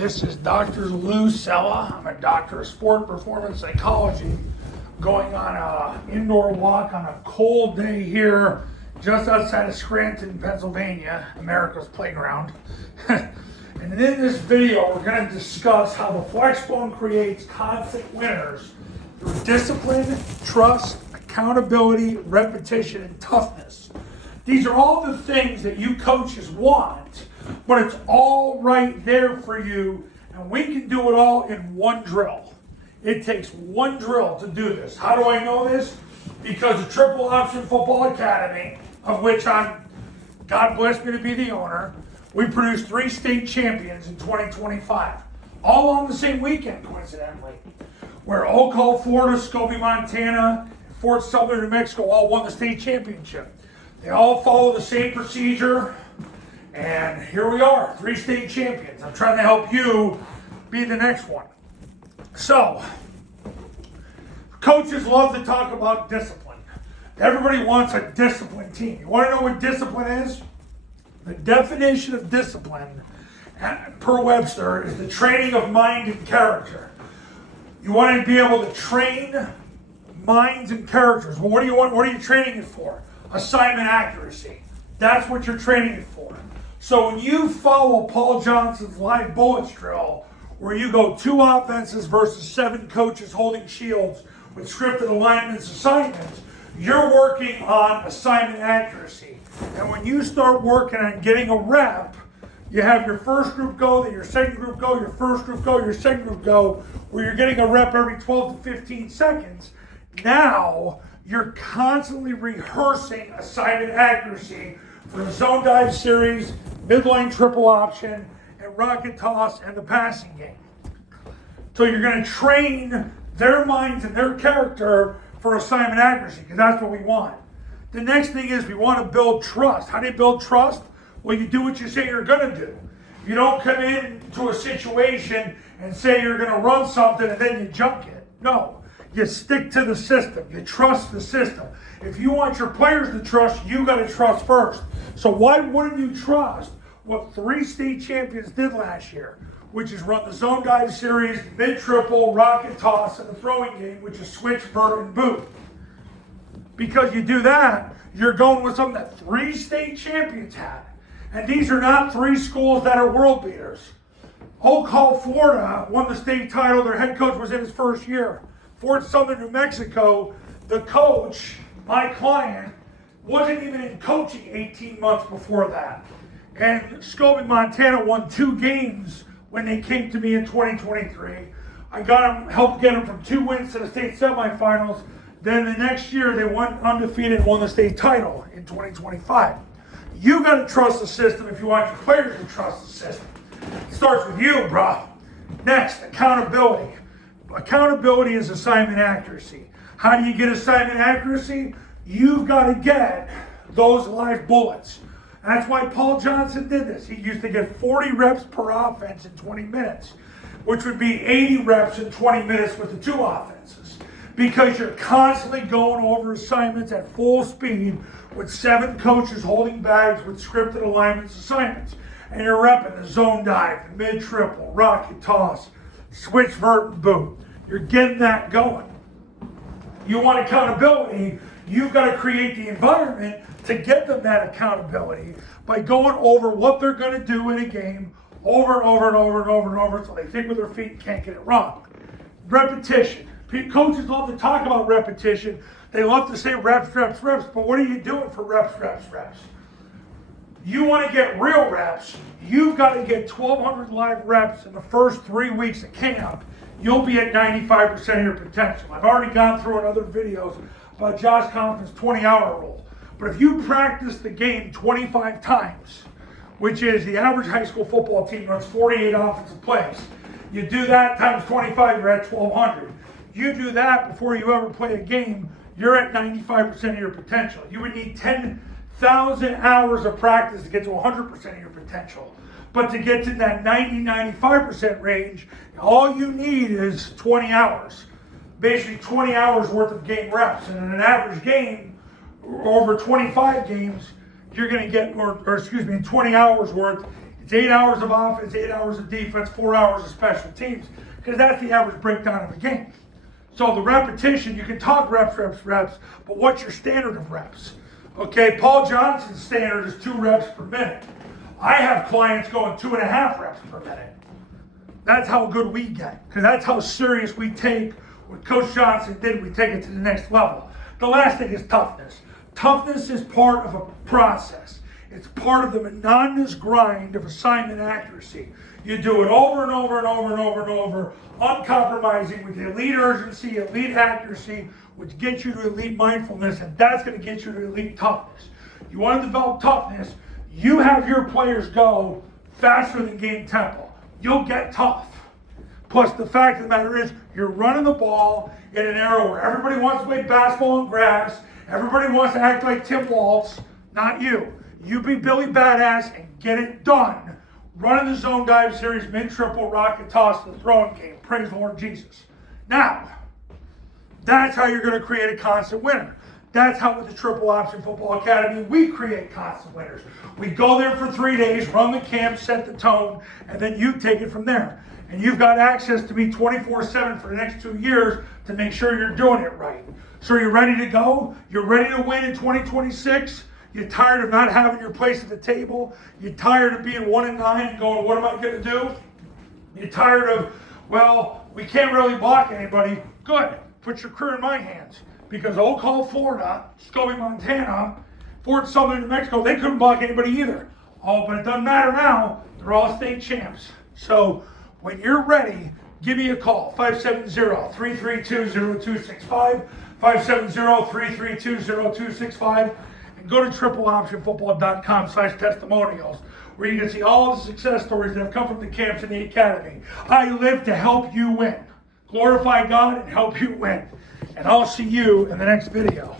This is Dr. Lou Sella. I'm a doctor of sport and performance psychology, going on an indoor walk on a cold day here just outside of Scranton, Pennsylvania, America's playground. And in this video, we're going to discuss how the Flexbone creates constant winners through discipline, trust, accountability, repetition, and toughness. These are all the things that you coaches want, but it's all right there for you, and we can do it all in one drill. It takes one drill to do this. How do I know this? Because the Triple Option Football Academy, of which God blessed me to be the owner, we produced 3 state champions in 2025, all on the same weekend, coincidentally, where Oak Hall, Florida, Scobie, Montana, and Fort Sumner, New Mexico all won the state championship. They all follow the same procedure, and here we are, 3 state champions. I'm trying to help you be the next one. So, coaches love to talk about discipline. Everybody wants a disciplined team. You want to know what discipline is? The definition of discipline, per Webster, is the training of mind and character. You want to be able to train minds and characters. Well, what do you want? What are you training it for? Assignment accuracy. That's what you're training it for. So when you follow Paul Johnson's live bullets drill, where you go 2 offenses versus 7 coaches holding shields with scripted alignments assignments, you're working on assignment accuracy. And when you start working on getting a rep, you have your first group go, then your second group go, your first group go, your second group go, where you're getting a rep every 12 to 15 seconds. Now, you're constantly rehearsing assignment accuracy for the zone dive series, midline triple option, and rocket toss, and the passing game. So you're going to train their minds and their character for assignment accuracy, because that's what we want. The next thing is we want to build trust. How do you build trust? Well, you do what you say you're going to do. You don't come into a situation and say you're going to run something and then you junk it. No, you stick to the system. You trust the system. If you want your players to trust, you got to trust first. So why wouldn't you trust what 3 state champions did last year, which is run the zone dive series, mid-triple, rocket toss, and the throwing game, which is switch, vert, and boot? Because you do that, you're going with something that 3 state champions had. And these are not 3 schools that are world beaters. Oak Hall, Florida won the state title. Their head coach was in his first year. Fort Sumner, New Mexico, the coach, my client, wasn't even in coaching 18 months before that. And Scobie, Montana won 2 games when they came to me in 2023. I helped get them from 2 wins to the state semifinals. Then the next year they went undefeated and won the state title in 2025. You got to trust the system if you want your players to trust the system. It starts with you, bro. Next, accountability. Accountability is assignment accuracy. How do you get assignment accuracy? You've got to get those live bullets. That's why Paul Johnson did this. He used to get 40 reps per offense in 20 minutes, which would be 80 reps in 20 minutes with the 2 offenses. Because you're constantly going over assignments at full speed with 7 coaches holding bags with scripted alignments assignments. And you're repping the zone dive, the mid-triple, rocket toss, switch, vert, and boot. You're getting that going. You want accountability, you've got to create the environment to get them that accountability by going over what they're going to do in a game over and over and over and over and over until they think with their feet and can't get it wrong. Repetition. Coaches love to talk about repetition. They love to say reps, reps, reps, but what are you doing for reps, reps, reps? You want to get real reps, you've got to get 1,200 live reps in the first 3 weeks of camp. You'll be at 95% of your potential. I've already gone through in other videos about Josh Compton's 20-hour rule. But if you practice the game 25 times, which is the average high school football team runs 48 offensive plays, you do that times 25, you're at 1,200. You do that before you ever play a game, you're at 95% of your potential. You would need 10,000 hours of practice to get to 100% of your potential. But to get to that 90-95% range, all you need is 20 hours. Basically 20 hours worth of game reps. And in an average game, over 25 games, you're going to get, in 20 hours worth, It's 8 hours of offense, 8 hours of defense, 4 hours of special teams, because that's the average breakdown of a game. So the repetition, you can talk reps, but what's your standard of reps? Okay, Paul Johnson's standard is 2 reps per minute. I have clients going 2.5 reps per minute. That's how good we get, because that's how serious we take what Coach Johnson did. We take it to the next level. The last thing is toughness. Toughness is part of a process. It's part of the monotonous grind of assignment accuracy. You do it over and over and over and over and over, uncompromising with elite urgency, elite accuracy, which gets you to elite mindfulness, and that's going to get you to elite toughness. You want to develop toughness, you have your players go faster than game tempo. You'll get tough. Plus, the fact of the matter is, you're running the ball in an era where everybody wants to play basketball on grass, everybody wants to act like Tim Waltz, not you. You be Billy Badass and get it done. Running the zone dive series, mid triple, rocket toss, the throwing game. Praise the Lord Jesus. Now, that's how you're going to create a constant winner. That's how with the Triple Option Football Academy, we create constant winners. We go there for 3 days, run the camp, set the tone, and then you take it from there. And you've got access to me 24/7 for the next 2 years to make sure you're doing it right. So you're ready to go? You're ready to win in 2026? You're tired of not having your place at the table? You're tired of being 1-9 and going, what am I going to do? You're tired of, well, we can't really block anybody. Good. Put your career in my hands. Because Oak Hall, Florida, Scobie, Montana, Fort Sumner, New Mexico, they couldn't block anybody either. Oh, but it doesn't matter now. They're all state champs. So when you're ready, give me a call. 570-332-0265. 570-332-0265. And go to tripleoptionfootball.com/testimonials, where you can see all of the success stories that have come from the camps in the academy. I live to help you win. Glorify God and help you win. And I'll see you in the next video.